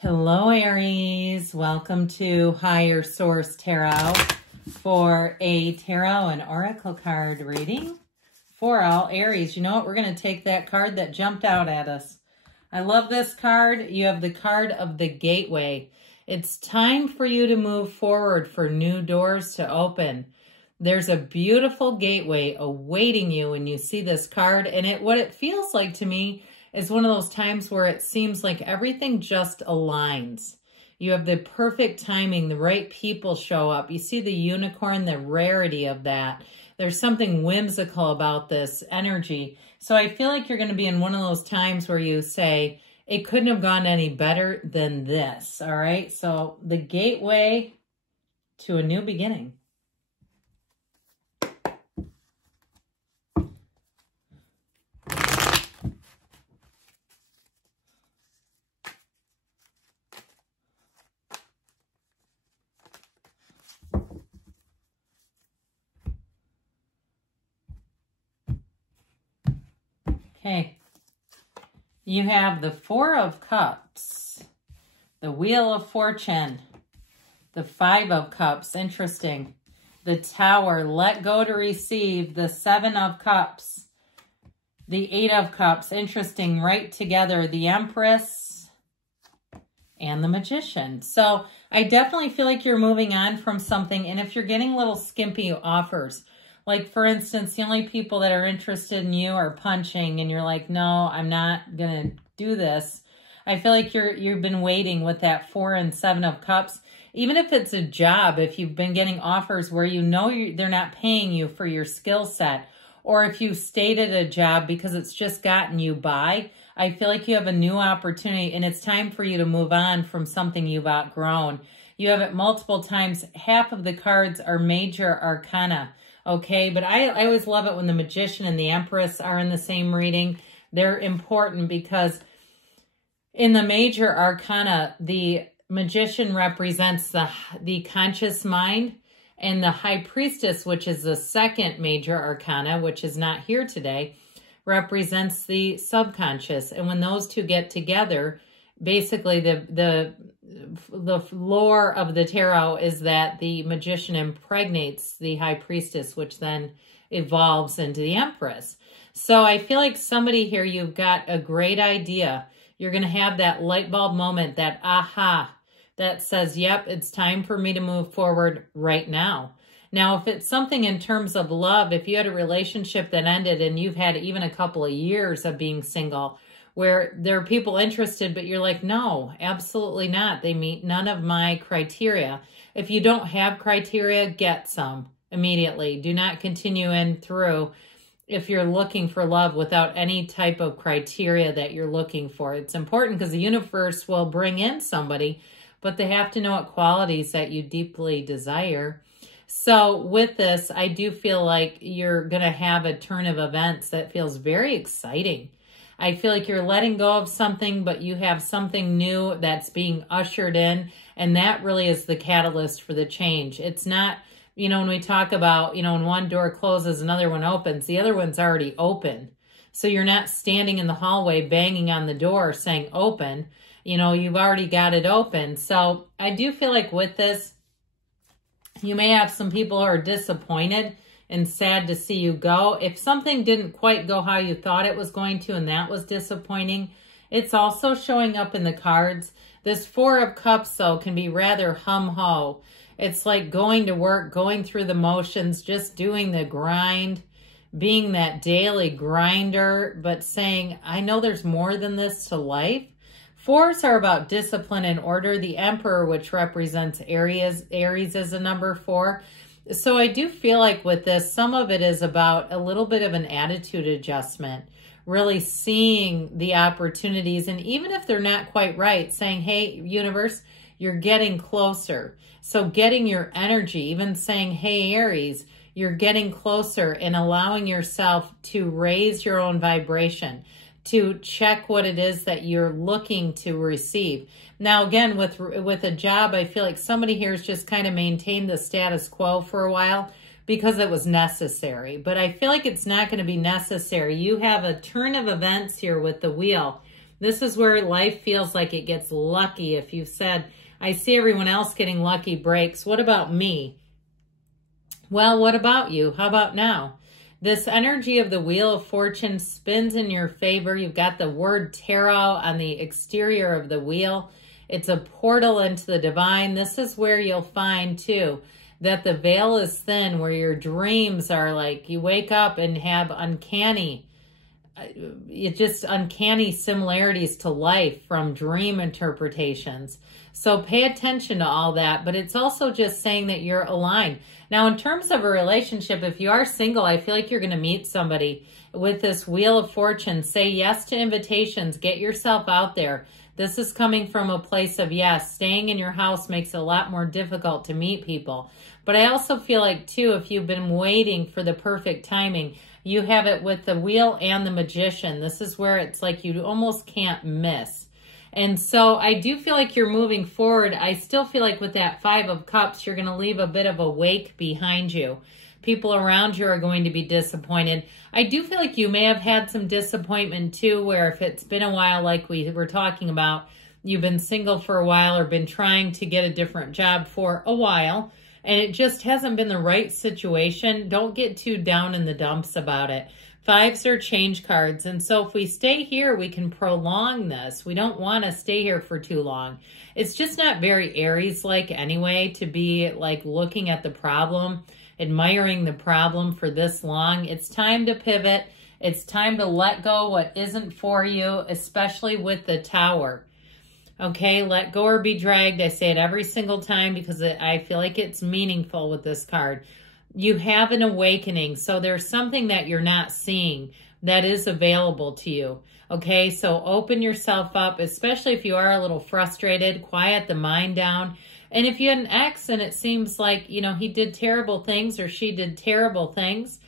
Hello, Aries. Welcome to Higher Source Tarot for a tarot and oracle card reading for all Aries. You know what? We're going to take that card that jumped out at us. I love this card. You have the card of the gateway. It's time for you to move forward, for new doors to open. There's a beautiful gateway awaiting you when you see this card. And what it feels like to me is one of those times where it seems like everything just aligns. You have the perfect timing, the right people show up. You see the unicorn, the rarity of that. There's something whimsical about this energy. So I feel like you're going to be in one of those times where you say, it couldn't have gone any better than this, all right? So the gateway to a new beginning. Okay, you have the Four of Cups, the Wheel of Fortune, the Five of Cups, interesting, the Tower, let go to receive, the Seven of Cups, the Eight of Cups, interesting, right together, the Empress, and the Magician. So I definitely feel like you're moving on from something, and if you're getting little skimpy offers, like, for instance, the only people that are interested in you are punching, and you're like, no, I'm not going to do this. I feel like you've been waiting with that Four and Seven of Cups. Even if it's a job, if you've been getting offers where you know they're not paying you for your skill set, or if you stayed at a job because it's just gotten you by, I feel like you have a new opportunity, and it's time for you to move on from something you've outgrown. You have it multiple times. Half of the cards are major arcana. Okay, but I always love it when the Magician and the Empress are in the same reading. They're important because in the major arcana, the Magician represents the conscious mind, and the High Priestess, which is the second major arcana, which is not here today, represents the subconscious. And when those two get together, basically the lore of the tarot is that the Magician impregnates the High Priestess, which then evolves into the Empress. So I feel like somebody here, you've got a great idea. You're going to have that light bulb moment, that aha, that says, yep, it's time for me to move forward right now. Now, if it's something in terms of love, if you had a relationship that ended and you've had even a couple of years of being single, where there are people interested, but you're like, no, absolutely not. They meet none of my criteria. If you don't have criteria, get some immediately. Do not continue in through if you're looking for love without any type of criteria that you're looking for. It's important because the universe will bring in somebody, but they have to know what qualities that you deeply desire. So with this, I do feel like you're going to have a turn of events that feels very exciting. I feel like you're letting go of something, but you have something new that's being ushered in, and that really is the catalyst for the change. It's not, you know, when we talk about, you know, when one door closes, another one opens, the other one's already open. So you're not standing in the hallway banging on the door saying open. You know, you've already got it open. So I do feel like with this, you may have some people who are disappointed and sad to see you go. If something didn't quite go how you thought it was going to, and that was disappointing, it's also showing up in the cards. This Four of Cups, though, can be rather hum-ho. It's like going to work, going through the motions, just doing the grind, being that daily grinder, but saying, I know there's more than this to life. Fours are about discipline and order. The Emperor, which represents Aries is a number 4. So I do feel like with this, some of it is about a little bit of an attitude adjustment, really seeing the opportunities. And even if they're not quite right, saying, hey, universe, you're getting closer. So getting your energy, even saying, hey, Aries, you're getting closer, and allowing yourself to raise your own vibration, to check what it is that you're looking to receive. Now, again, with a job, I feel like somebody here has just kind of maintained the status quo for a while because it was necessary. But I feel like it's not going to be necessary. You have a turn of events here with the wheel. This is where life feels like it gets lucky. If you said, I see everyone else getting lucky breaks, what about me? Well, what about you? How about now? This energy of the Wheel of Fortune spins in your favor. You've got the word tarot on the exterior of the wheel. It's a portal into the divine. This is where you'll find, too, that the veil is thin, where your dreams are like you wake up and have uncanny similarities to life from dream interpretations. So pay attention to all that, but it's also just saying that you're aligned. Now, in terms of a relationship, if you are single, I feel like you're going to meet somebody with this Wheel of Fortune. Say yes to invitations. Get yourself out there. This is coming from a place of yes. Staying in your house makes it a lot more difficult to meet people. But I also feel like, too, if you've been waiting for the perfect timing, you have it with the Wheel and the Magician. This is where it's like you almost can't miss. And so I do feel like you're moving forward. I still feel like with that Five of Cups, you're going to leave a bit of a wake behind you. People around you are going to be disappointed. I do feel like you may have had some disappointment too, where if it's been a while, like we were talking about, you've been single for a while or been trying to get a different job for a while, and it just hasn't been the right situation. Don't get too down in the dumps about it. Fives are change cards, and so if we stay here, we can prolong this. We don't want to stay here for too long. It's just not very Aries-like anyway to be like looking at the problem, admiring the problem for this long. It's time to pivot. It's time to let go what isn't for you, especially with the Tower. Okay, let go or be dragged. I say it every single time because I feel like it's meaningful with this card. You have an awakening. So there's something that you're not seeing that is available to you. Okay, so open yourself up, especially if you are a little frustrated. Quiet the mind down. And if you had an ex and it seems like, you know, he did terrible things or she did terrible things,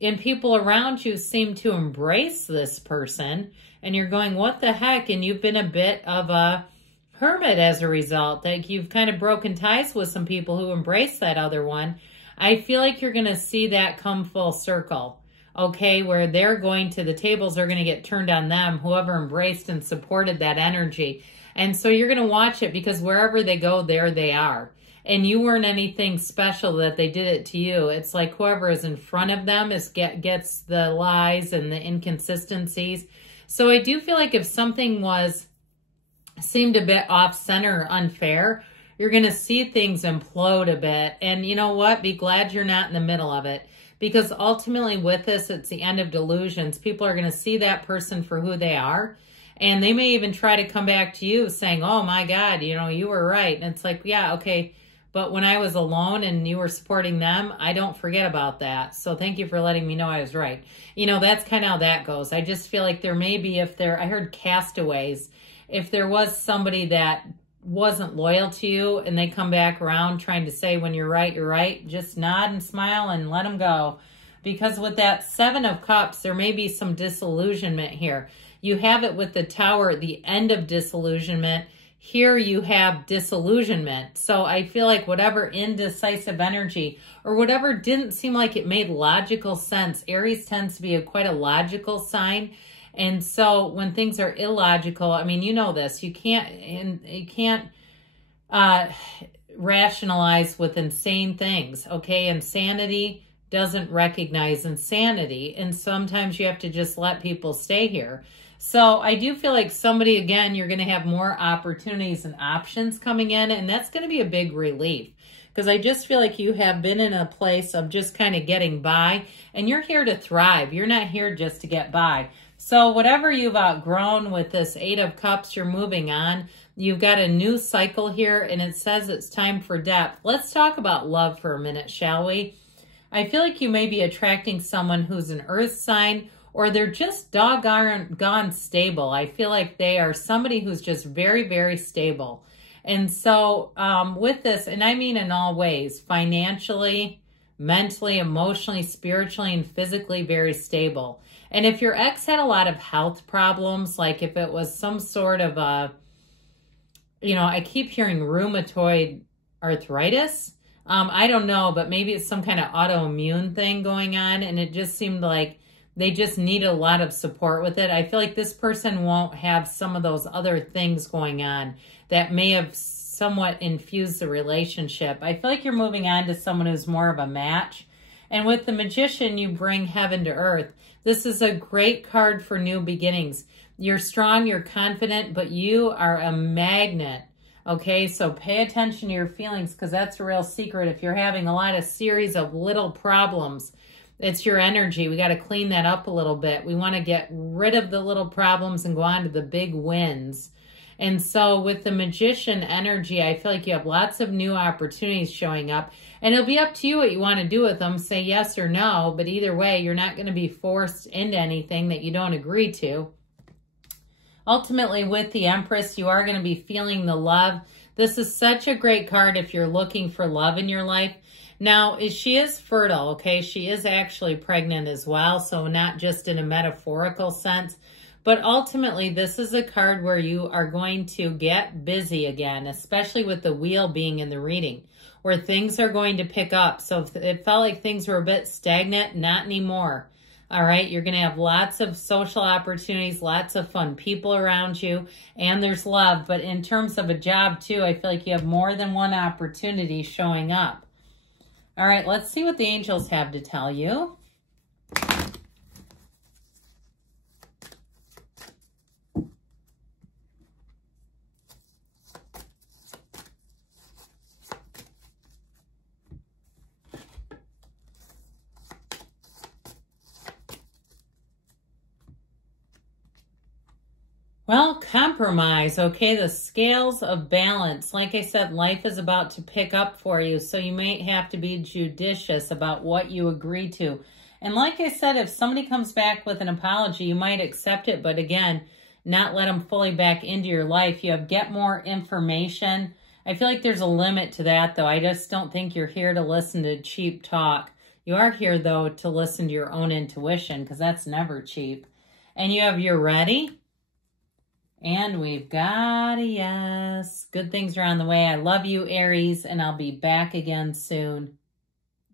and people around you seem to embrace this person, and you're going, what the heck? And you've been a bit of a hermit as a result. Like you've kind of broken ties with some people who embrace that other one. I feel like you're going to see that come full circle, okay, where they're going to, the tables are going to get turned on them, whoever embraced and supported that energy. And so you're going to watch it because wherever they go, there they are. And you weren't anything special that they did it to you. It's like whoever is in front of them gets the lies and the inconsistencies. So I do feel like if something seemed a bit off-center or unfair, you're going to see things implode a bit. And you know what? Be glad you're not in the middle of it. Because ultimately with this, it's the end of delusions. People are going to see that person for who they are. And they may even try to come back to you saying, oh my God, you know, you were right. And it's like, yeah, okay. But when I was alone and you were supporting them, I don't forget about that. So thank you for letting me know I was right. You know, that's kind of how that goes. I just feel like there may be, I heard castaways, if there was somebody that wasn't loyal to you and they come back around trying to say when you're right, just nod and smile and let them go. Because with that Seven of Cups, there may be some disillusionment here. You have it with the Tower at the end of disillusionment. Here you have disillusionment. So I feel like whatever indecisive energy or whatever didn't seem like it made logical sense. Aries tends to be quite a logical sign. And so when things are illogical, I mean, you know this, you can't rationalize with insane things, okay? Insanity doesn't recognize insanity. And sometimes you have to just let people stay here. So I do feel like somebody, again, you're going to have more opportunities and options coming in, and that's going to be a big relief. Because I just feel like you have been in a place of just kind of getting by, and you're here to thrive. You're not here just to get by. So whatever you've outgrown with this Eight of Cups, you're moving on. You've got a new cycle here, and it says it's time for depth. Let's talk about love for a minute, shall we? I feel like you may be attracting someone who's an earth sign, or they're just doggone stable. I feel like they are somebody who's just very, very stable. And so with this, and I mean in all ways, financially, mentally, emotionally, spiritually, and physically very stable. And if your ex had a lot of health problems, like if it was some sort of a, you know, I keep hearing rheumatoid arthritis. I don't know, but maybe it's some kind of autoimmune thing going on. And it just seemed like They just need a lot of support with it. I feel like this person won't have some of those other things going on that may have somewhat infused the relationship. I feel like you're moving on to someone who's more of a match. And with the Magician, you bring heaven to earth. This is a great card for new beginnings. You're strong, you're confident, but you are a magnet. Okay, so pay attention to your feelings, because that's a real secret. If you're having a lot of series of little problems, it's your energy. We got to clean that up a little bit. We want to get rid of the little problems and go on to the big wins. And so with the Magician energy, I feel like you have lots of new opportunities showing up. And it'll be up to you what you want to do with them. Say yes or no. But either way, you're not going to be forced into anything that you don't agree to. Ultimately, with the Empress, you are going to be feeling the love. This is such a great card if you're looking for love in your life. Now, she is fertile, okay? She is actually pregnant as well, so not just in a metaphorical sense. But ultimately, this is a card where you are going to get busy again, especially with the wheel being in the reading, where things are going to pick up. So if it felt like things were a bit stagnant, not anymore. All right, you're going to have lots of social opportunities, lots of fun people around you, and there's love. But in terms of a job, too, I feel like you have more than one opportunity showing up. All right, let's see what the angels have to tell you. Well, compromise, okay, the scales of balance. Like I said, life is about to pick up for you, so you may have to be judicious about what you agree to. And like I said, if somebody comes back with an apology, you might accept it, but again, not let them fully back into your life. You have get more information. I feel like there's a limit to that, though. I just don't think you're here to listen to cheap talk. You are here, though, to listen to your own intuition, because that's never cheap. And you have your ready. And we've got a yes. Good things are on the way. I love you, Aries, and I'll be back again soon.